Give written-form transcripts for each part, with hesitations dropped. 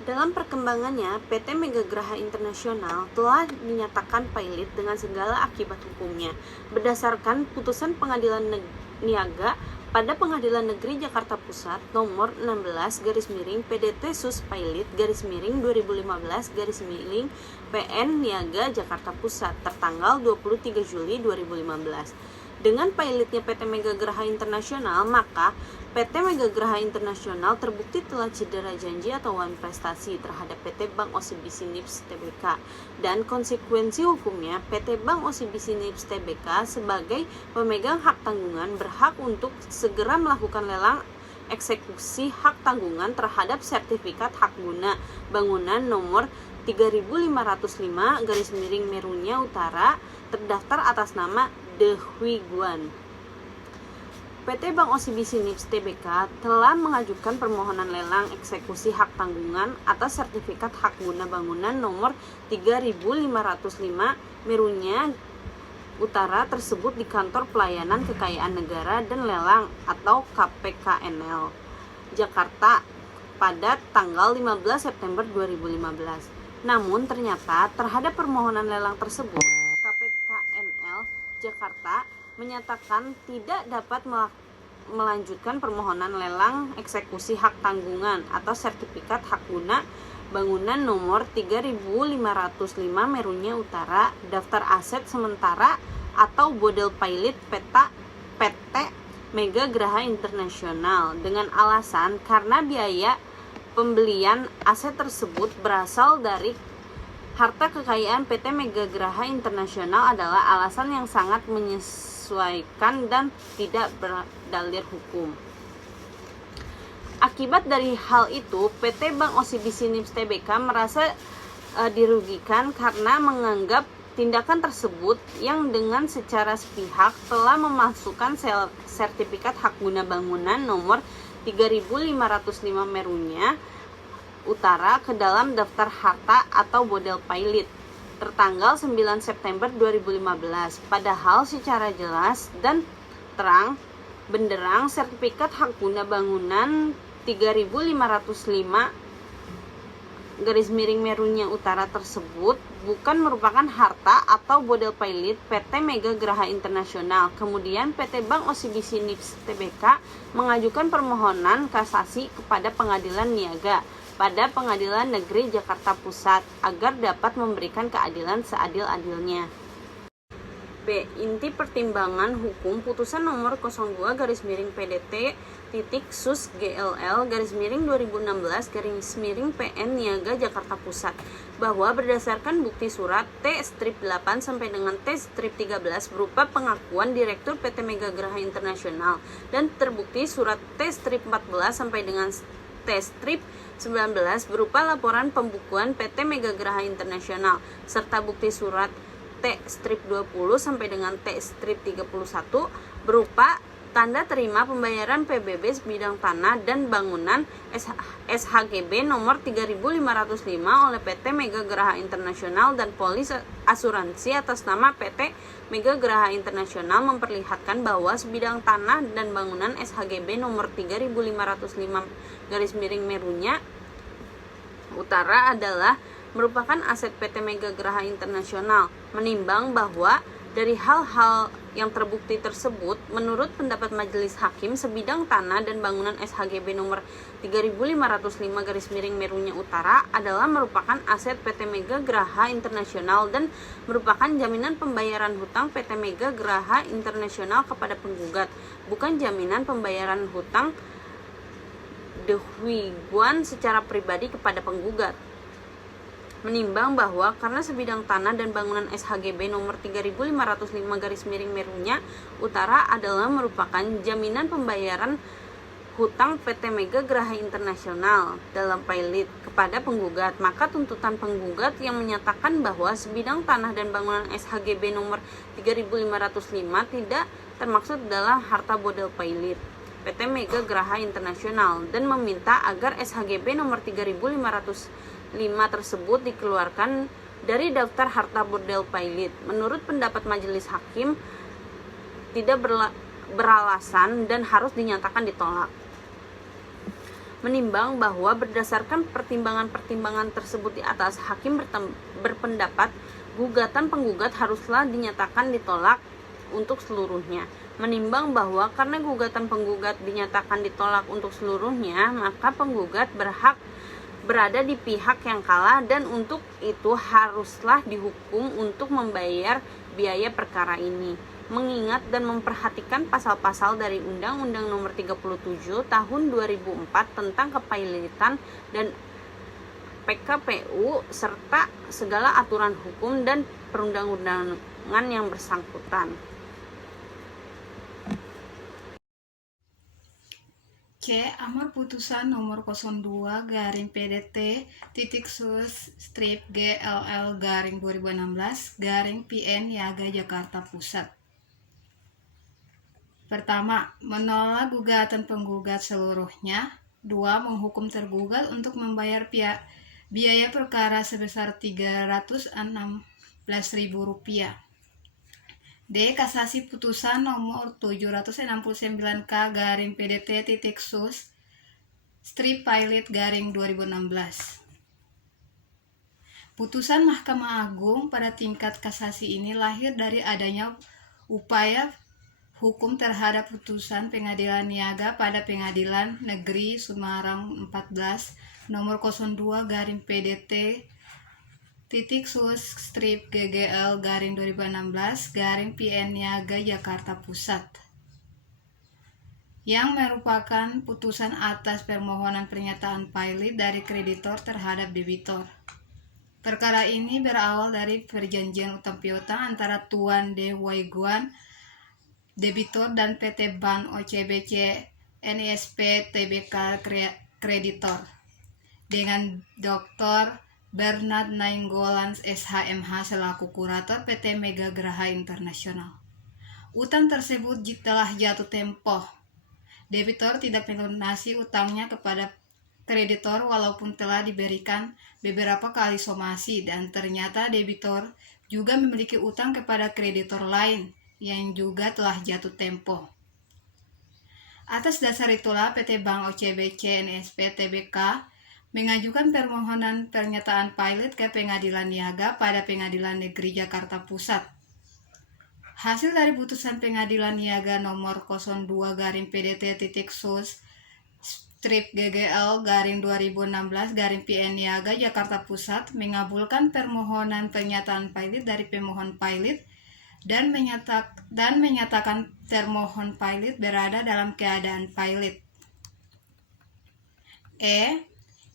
Dalam perkembangannya, PT Mega Graha Internasional telah dinyatakan pailit dengan segala akibat hukumnya berdasarkan putusan Pengadilan Niaga pada Pengadilan Negeri Jakarta Pusat nomor 16/PDT Sus Pailit /2015 PN Niaga Jakarta Pusat tertanggal 23 Juli 2015. Dengan pailitnya PT Mega Graha Internasional, maka PT Mega Graha Internasional terbukti telah cedera janji atau wan prestasi terhadap PT Bank OCBC NIPS Tbk, dan konsekuensi hukumnya PT Bank OCBC NIPS Tbk sebagai pemegang hak tanggungan berhak untuk segera melakukan lelang eksekusi hak tanggungan terhadap sertifikat hak guna bangunan nomor 3505-Merunya Utara terdaftar atas nama De Huy Guan. PT Bank OCBC NIPS Tbk telah mengajukan permohonan lelang eksekusi hak tanggungan atas sertifikat hak guna bangunan nomor 3505 Merunya Utara tersebut di Kantor Pelayanan Kekayaan Negara dan Lelang atau KPKNL Jakarta pada tanggal 15 September 2015. Namun ternyata terhadap permohonan lelang tersebut, KPKNL Jakarta menyatakan tidak dapat melanjutkan permohonan lelang eksekusi hak tanggungan atau sertifikat hak guna bangunan nomor 3505 Merunya Utara daftar aset sementara atau bodel pailit PT Mega Graha Internasional dengan alasan karena biaya pembelian aset tersebut berasal dari harta kekayaan PT Mega Graha Internasional adalah alasan yang sangat menyesuaikan dan tidak berdalil hukum. Akibat dari hal itu, PT Bank OCBC NIPS Tbk merasa dirugikan karena menganggap tindakan tersebut yang dengan secara sepihak telah memasukkan sertifikat hak guna bangunan nomor 3505 Merunya Utara ke dalam daftar harta atau bodel pailit tertanggal 9 September 2015. Padahal secara jelas dan terang benderang sertifikat hak guna bangunan 3505 Merunya Utara tersebut bukan merupakan harta atau bodel pailit PT Mega Graha Internasional. Kemudian PT Bank OCBC NIPS Tbk mengajukan permohonan kasasi kepada Pengadilan Niaga pada Pengadilan Negeri Jakarta Pusat agar dapat memberikan keadilan seadil-adilnya. B. Inti pertimbangan hukum putusan nomor 02/PDT Sus GLL /2016 PN Niaga Jakarta Pusat bahwa berdasarkan bukti surat T-8 sampai dengan T-13 berupa pengakuan Direktur PT Mega Graha Internasional dan terbukti surat T-14 sampai dengan T-19 berupa laporan pembukuan PT Mega Graha Internasional serta bukti surat T-20 sampai dengan T-31 berupa tanda terima pembayaran PBB bidang tanah dan bangunan SHGB nomor 3505 oleh PT Mega Graha Internasional dan polis asuransi atas nama PT Mega Graha Internasional memperlihatkan bahwa sebidang tanah dan bangunan SHGB nomor 3505 Merunya Utara adalah merupakan aset PT Mega Graha Internasional. Menimbang bahwa dari hal-hal yang terbukti tersebut, menurut pendapat Majelis Hakim, sebidang tanah dan bangunan SHGB nomor 3505 Merunya Utara adalah merupakan aset PT Mega Graha Internasional dan merupakan jaminan pembayaran hutang PT Mega Graha Internasional kepada penggugat, bukan jaminan pembayaran hutang De Huy Guan secara pribadi kepada penggugat. Menimbang bahwa karena sebidang tanah dan bangunan SHGB nomor 3505 Merunya Utara adalah merupakan jaminan pembayaran hutang PT Mega Graha Internasional dalam pailit kepada penggugat, maka tuntutan penggugat yang menyatakan bahwa sebidang tanah dan bangunan SHGB nomor 3505 tidak termaksud dalam harta bodel pailit PT Mega Graha Internasional dan meminta agar SHGB nomor 3505 tersebut dikeluarkan dari daftar harta bodel pailit. Menurut pendapat Majelis Hakim, tidak beralasan dan harus dinyatakan ditolak. Menimbang bahwa berdasarkan pertimbangan-pertimbangan tersebut di atas, hakim berpendapat gugatan penggugat haruslah dinyatakan ditolak untuk seluruhnya. Menimbang bahwa karena gugatan penggugat dinyatakan ditolak untuk seluruhnya, maka penggugat berhak berada di pihak yang kalah dan untuk itu haruslah dihukum untuk membayar biaya perkara ini. Mengingat dan memperhatikan pasal-pasal dari Undang-Undang Nomor 37 Tahun 2004 tentang Kepailitan dan PKPU serta segala aturan hukum dan perundang-undangan yang bersangkutan. C. Amar putusan nomor 02 garing PDT titik sus strip GLL garing 2016 garing PN Niaga Jakarta Pusat. Pertama, menolak gugatan penggugat seluruhnya. 2. Menghukum tergugat untuk membayar biaya perkara sebesar Rp316.000. D. Kasasi putusan nomor 769K garing PDT titik sus strip pilot garing 2016. Putusan Mahkamah Agung pada tingkat kasasi ini lahir dari adanya upaya hukum terhadap putusan Pengadilan Niaga pada Pengadilan Negeri Semarang 14 nomor 02 garing PDT titik sus strip GGL garing 2016 garing PN Niaga Jakarta Pusat, yang merupakan putusan atas permohonan pernyataan pilot dari kreditor terhadap debitor. Perkara ini berawal dari perjanjian utang piutang antara Tuan De Huiguan, debitor, dan PT Bank OCBC NISP Tbk kreditor dengan Dr. Bernard Nainggolan SHMH selaku kurator PT Mega Graha Internasional. Utang tersebut telah jatuh tempo. Debitor tidak melunasi utangnya kepada kreditor walaupun telah diberikan beberapa kali somasi, dan ternyata debitor juga memiliki utang kepada kreditor lain yang juga telah jatuh tempo. Atas dasar itulah PT Bank OCBC NISP Tbk mengajukan permohonan pernyataan pilot ke Pengadilan Niaga pada Pengadilan Negeri Jakarta Pusat. Hasil dari putusan Pengadilan Niaga nomor 02 garing PDT titik sus strip GGL garing 2016 garing PN Niaga Jakarta Pusat mengabulkan permohonan pernyataan pilot dari pemohon pilot dan menyatakan termohon pilot berada dalam keadaan pilot.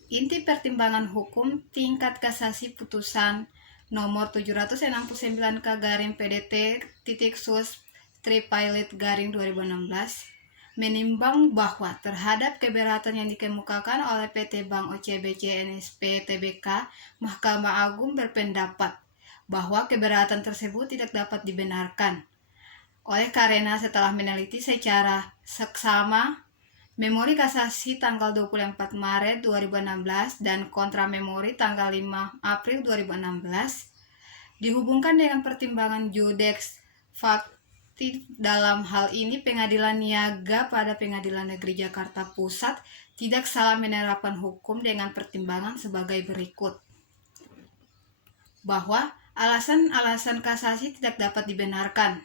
Inti pertimbangan hukum tingkat kasasi putusan nomor 769K garing PDT titik sus strip pilot garing 2016 menimbang bahwa terhadap keberatan yang dikemukakan oleh PT Bank OCBC NISP Tbk, Mahkamah Agung berpendapat bahwa keberatan tersebut tidak dapat dibenarkan. Oleh karena setelah meneliti secara seksama memori kasasi tanggal 24 Maret 2016 dan kontra memori tanggal 5 April 2016 dihubungkan dengan pertimbangan judeks faktif. Dalam hal ini Pengadilan Niaga pada Pengadilan Negeri Jakarta Pusat tidak salah menerapkan hukum dengan pertimbangan sebagai berikut. Bahwa alasan-alasan kasasi tidak dapat dibenarkan.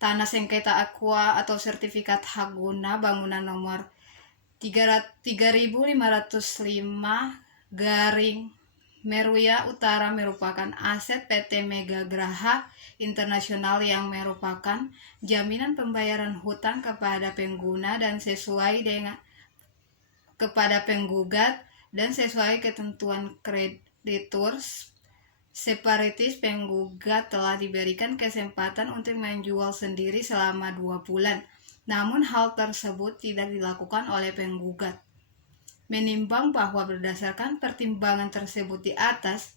Tanah sengketa aqua atau sertifikat hak guna bangunan nomor 3505 garing Meruya Utara merupakan aset PT Mega Graha Internasional yang merupakan jaminan pembayaran hutang kepada pengguna dan sesuai dengan kepada penggugat dan sesuai ketentuan kreditur separatis. Penggugat telah diberikan kesempatan untuk menjual sendiri selama 2 bulan, namun hal tersebut tidak dilakukan oleh penggugat. Menimbang bahwa berdasarkan pertimbangan tersebut di atas,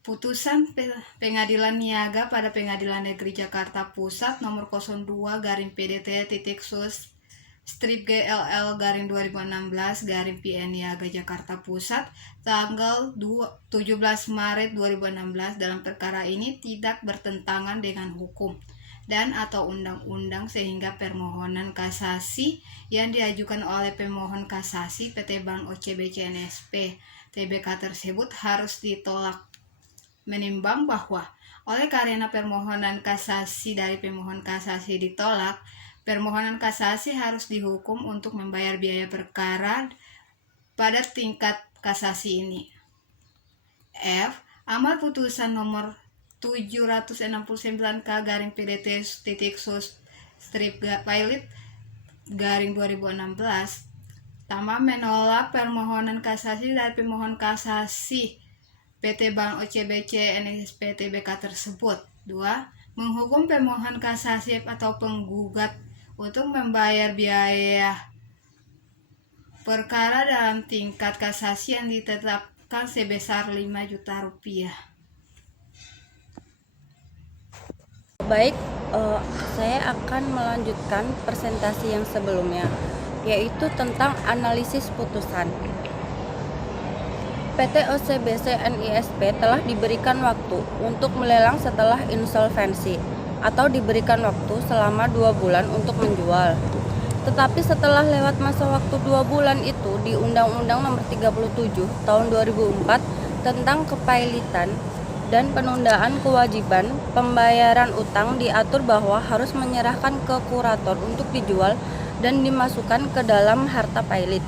putusan Pengadilan Niaga pada Pengadilan Negeri Jakarta Pusat nomor 02 garing PDT titik sus strip GLL garing 2016 garing PN Niaga Jakarta Pusat tanggal 17 Maret 2016 dalam perkara ini tidak bertentangan dengan hukum dan atau undang-undang sehingga permohonan kasasi yang diajukan oleh pemohon kasasi PT Bank OCBC NSP Tbk tersebut harus ditolak. Menimbang bahwa oleh karena permohonan kasasi dari pemohon kasasi ditolak, permohonan kasasi harus dihukum untuk membayar biaya perkara pada tingkat kasasi ini. F. Amal putusan nomor 769K garing PDT titik sus strip pilot garing 2016 Tama menolak permohonan kasasi dari pemohon kasasi PT Bank OCBC NSP Tbk tersebut. 2. Menghukum pemohon kasasi atau penggugat untuk membayar biaya perkara dalam tingkat kasasi yang ditetapkan sebesar 5 juta rupiah. Baik, saya akan melanjutkan presentasi yang sebelumnya, yaitu tentang analisis putusan. PT OCBC NISP telah diberikan waktu untuk melelang setelah insolvensi atau diberikan waktu selama 2 bulan untuk menjual. Tetapi setelah lewat masa waktu 2 bulan itu di Undang-Undang Nomor 37 Tahun 2004 tentang kepailitan dan penundaan kewajiban pembayaran utang diatur bahwa harus menyerahkan ke kurator untuk dijual dan dimasukkan ke dalam harta pailit.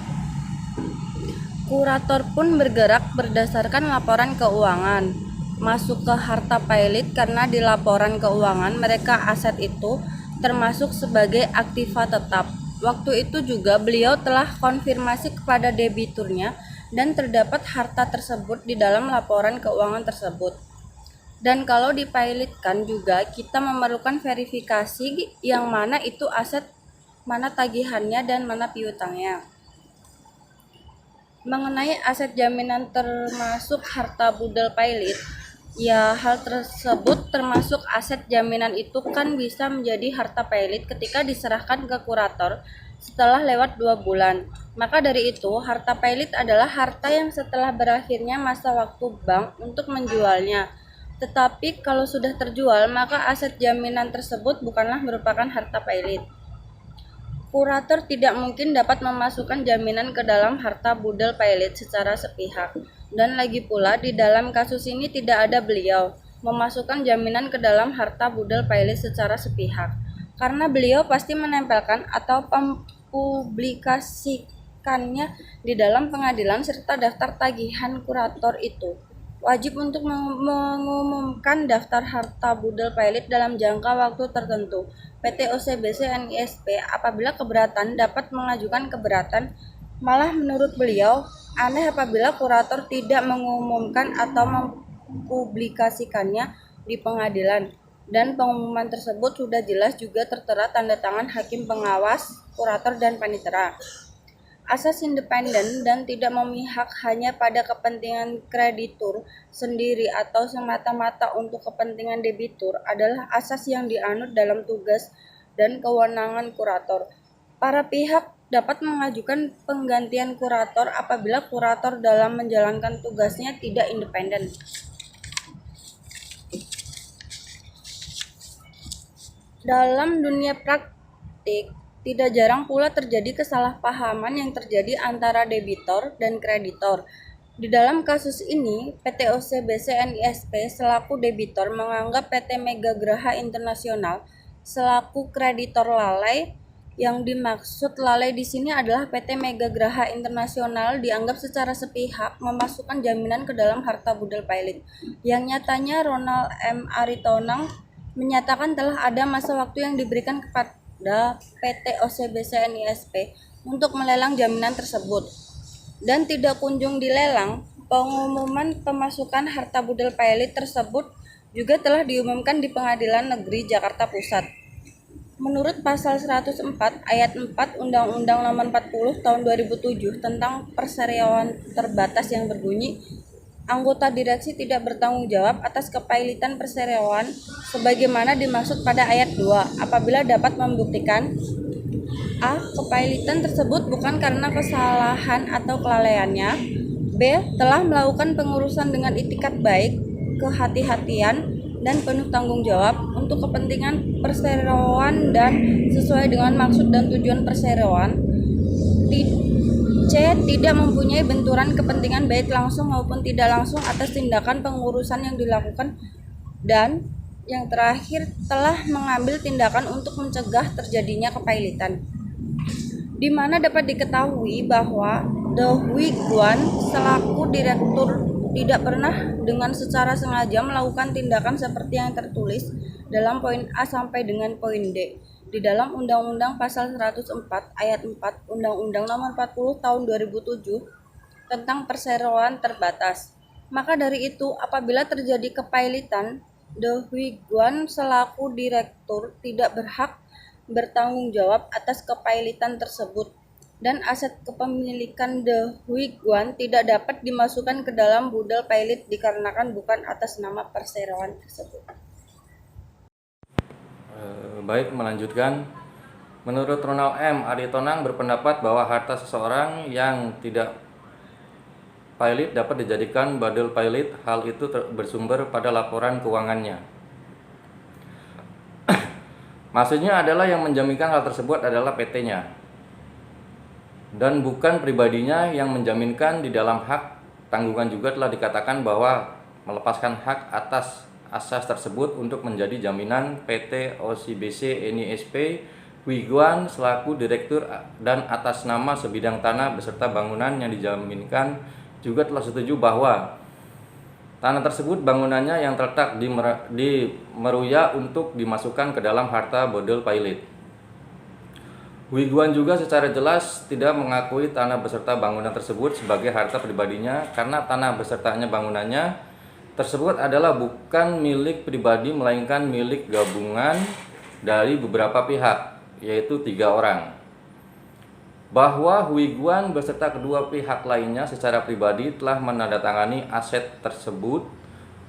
Kurator pun bergerak berdasarkan laporan keuangan, masuk ke harta pailit karena di laporan keuangan mereka aset itu termasuk sebagai aktiva tetap. Waktu itu juga beliau telah konfirmasi kepada debiturnya dan terdapat harta tersebut di dalam laporan keuangan tersebut. Dan kalau dipailitkan juga kita memerlukan verifikasi yang mana itu aset, mana tagihannya, dan mana piutangnya. Mengenai aset jaminan termasuk harta budel pailit, ya hal tersebut termasuk aset jaminan itu kan bisa menjadi harta pailit ketika diserahkan ke kurator setelah lewat 2 bulan. Maka dari itu, harta pailit adalah harta yang setelah berakhirnya masa waktu bank untuk menjualnya. Tetapi kalau sudah terjual, maka aset jaminan tersebut bukanlah merupakan harta pailit. Kurator tidak mungkin dapat memasukkan jaminan ke dalam harta budel pailit secara sepihak. Dan lagi pula di dalam kasus ini tidak ada beliau memasukkan jaminan ke dalam harta budel pailit secara sepihak. Karena beliau pasti menempelkan atau mempublikasikannya di dalam pengadilan serta daftar tagihan kurator itu. Wajib untuk mengumumkan daftar harta budel pailit dalam jangka waktu tertentu. PT OCBC NISP apabila keberatan dapat mengajukan keberatan. Malah menurut beliau, aneh apabila kurator tidak mengumumkan atau mempublikasikannya di pengadilan. Dan pengumuman tersebut sudah jelas juga tertera tanda tangan hakim pengawas, kurator, dan panitera. Asas independen dan tidak memihak hanya pada kepentingan kreditur sendiri atau semata-mata untuk kepentingan debitur adalah asas yang dianut dalam tugas dan kewenangan kurator. Para pihak dapat mengajukan penggantian kurator apabila kurator dalam menjalankan tugasnya tidak independen. Dalam dunia praktik, tidak jarang pula terjadi kesalahpahaman yang terjadi antara debitor dan kreditor. Di dalam kasus ini, PT OCBC NISP selaku debitor menganggap PT Mega Graha Internasional selaku kreditor lalai. Yang dimaksud lalai di sini adalah PT Mega Graha Internasional dianggap secara sepihak memasukkan jaminan ke dalam harta budel pailit. Yang nyatanya Ronald M. Aritonang menyatakan telah ada masa waktu yang diberikan kepada PT OCBC NISP untuk melelang jaminan tersebut dan tidak kunjung dilelang. Pengumuman pemasukan harta budel pailit tersebut juga telah diumumkan di Pengadilan Negeri Jakarta Pusat. Menurut pasal 104 ayat 4 Undang-Undang Nomor 40 Tahun 2007 tentang perseriauan terbatas yang berbunyi, anggota direksi tidak bertanggung jawab atas kepailitan perseriauan sebagaimana dimaksud pada ayat 2 apabila dapat membuktikan a. Kepailitan tersebut bukan karena kesalahan atau kelalaiannya, b. Telah melakukan pengurusan dengan itikat baik, kehati-hatian, dan penuh tanggung jawab untuk kepentingan perseroan dan sesuai dengan maksud dan tujuan perseroan. C. Tidak mempunyai benturan kepentingan baik langsung maupun tidak langsung atas tindakan pengurusan yang dilakukan. Dan yang terakhir, telah mengambil tindakan untuk mencegah terjadinya kepailitan. Di mana dapat diketahui bahwa De Huiguan selaku direktur tidak pernah dengan secara sengaja melakukan tindakan seperti yang tertulis dalam poin A sampai dengan poin D di dalam Undang-Undang Pasal 104 Ayat 4 Undang-Undang Nomor 40 Tahun 2007 tentang perseroan terbatas. Maka dari itu, apabila terjadi kepailitan, De Huiguan selaku direktur tidak berhak bertanggung jawab atas kepailitan tersebut, dan aset kepemilikan De Huiguan tidak dapat dimasukkan ke dalam budal pailit dikarenakan bukan atas nama perseroan tersebut. Baik, melanjutkan. Menurut Ronald M. Aritonang berpendapat bahwa harta seseorang yang tidak pailit dapat dijadikan badal pailit. Hal itu bersumber pada laporan keuangannya. Maksudnya adalah yang menjaminkan hal tersebut adalah PT-nya dan bukan pribadinya yang menjaminkan. Di dalam hak tanggungan juga telah dikatakan bahwa melepaskan hak atas asas tersebut untuk menjadi jaminan PT OCBC NISP Huiguan selaku direktur dan atas nama sebidang tanah beserta bangunan yang dijaminkan juga telah setuju bahwa tanah tersebut bangunannya yang terletak di Meruya untuk dimasukkan ke dalam harta bodol pailit. Huiguan juga secara jelas tidak mengakui tanah beserta bangunan tersebut sebagai harta pribadinya karena tanah besertanya bangunannya tersebut adalah bukan milik pribadi melainkan milik gabungan dari beberapa pihak, yaitu 3 orang. Bahwa Huiguan beserta kedua pihak lainnya secara pribadi telah menandatangani aset tersebut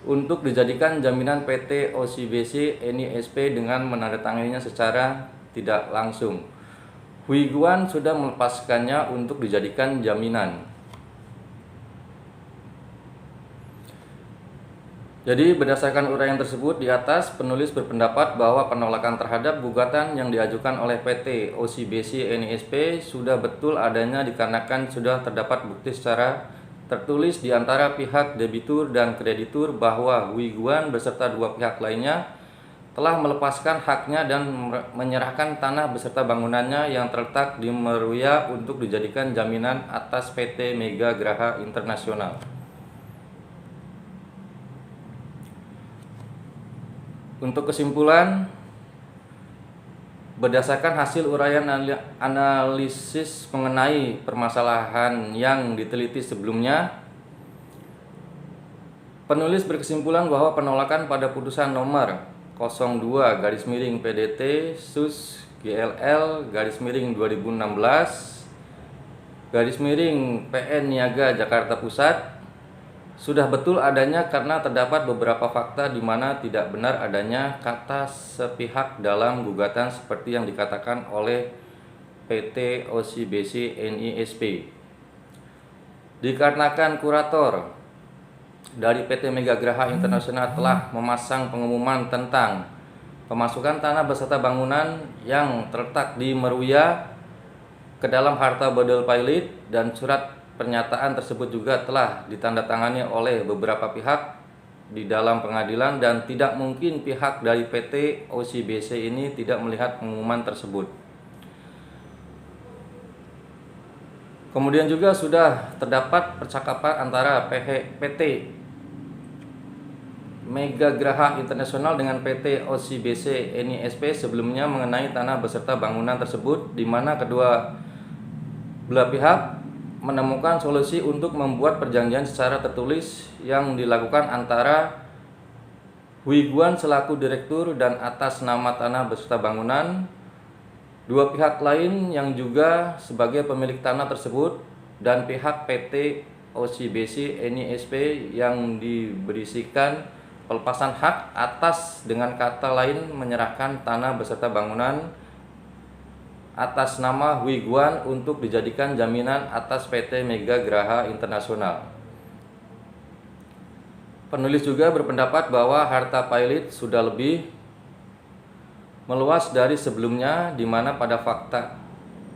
untuk dijadikan jaminan PT OCBC NISP dengan menandatanganinya secara tidak langsung. Huiguan sudah melepaskannya untuk dijadikan jaminan. Jadi berdasarkan uraian tersebut di atas, penulis berpendapat bahwa penolakan terhadap gugatan yang diajukan oleh PT OCBC NISP sudah betul adanya dikarenakan sudah terdapat bukti secara tertulis di antara pihak debitur dan kreditur bahwa Huiguan beserta 2 pihak lainnya telah melepaskan haknya dan menyerahkan tanah beserta bangunannya yang terletak di Meruya untuk dijadikan jaminan atas PT Mega Graha Internasional. Untuk kesimpulan, berdasarkan hasil uraian analisis mengenai permasalahan yang diteliti sebelumnya, penulis berkesimpulan bahwa penolakan pada putusan nomor 02/PDT Sus GLL /2016/PN Niaga Jakarta Pusat sudah betul adanya karena terdapat beberapa fakta di mana tidak benar adanya kata sepihak dalam gugatan seperti yang dikatakan oleh PT OCBC NISP. Dikarenakan kurator dari PT Mega Graha Internasional telah memasang pengumuman tentang pemasukan tanah beserta bangunan yang terletak di Meruya ke dalam harta bodol pailit, dan surat pernyataan tersebut juga telah ditandatangani oleh beberapa pihak di dalam pengadilan dan tidak mungkin pihak dari PT OCBC ini tidak melihat pengumuman tersebut. Kemudian juga sudah terdapat percakapan antara PT Mega Graha Internasional dengan PT OCBC NISP sebelumnya mengenai tanah beserta bangunan tersebut, di mana kedua belah pihak menemukan solusi untuk membuat perjanjian secara tertulis yang dilakukan antara Huiguan selaku direktur dan atas nama tanah beserta bangunan, 2 pihak lain yang juga sebagai pemilik tanah tersebut, dan pihak PT OCBC NISP yang diberisikan pelepasan hak atas, dengan kata lain menyerahkan tanah beserta bangunan atas nama Huiguan untuk dijadikan jaminan atas PT Mega Graha Internasional. Penulis juga berpendapat bahwa harta pailit sudah lebih meluas dari sebelumnya, di mana pada fakta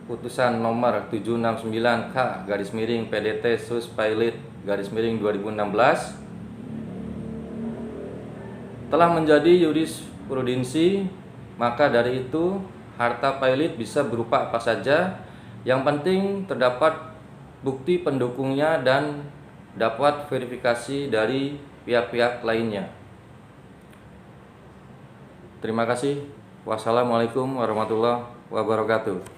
putusan nomor 769K/PDT/2016 telah menjadi jurisprudensi, maka dari itu harta pilot bisa berupa apa saja, yang penting terdapat bukti pendukungnya dan dapat verifikasi dari pihak-pihak lainnya. Terima kasih. Wassalamualaikum warahmatullahi wabarakatuh.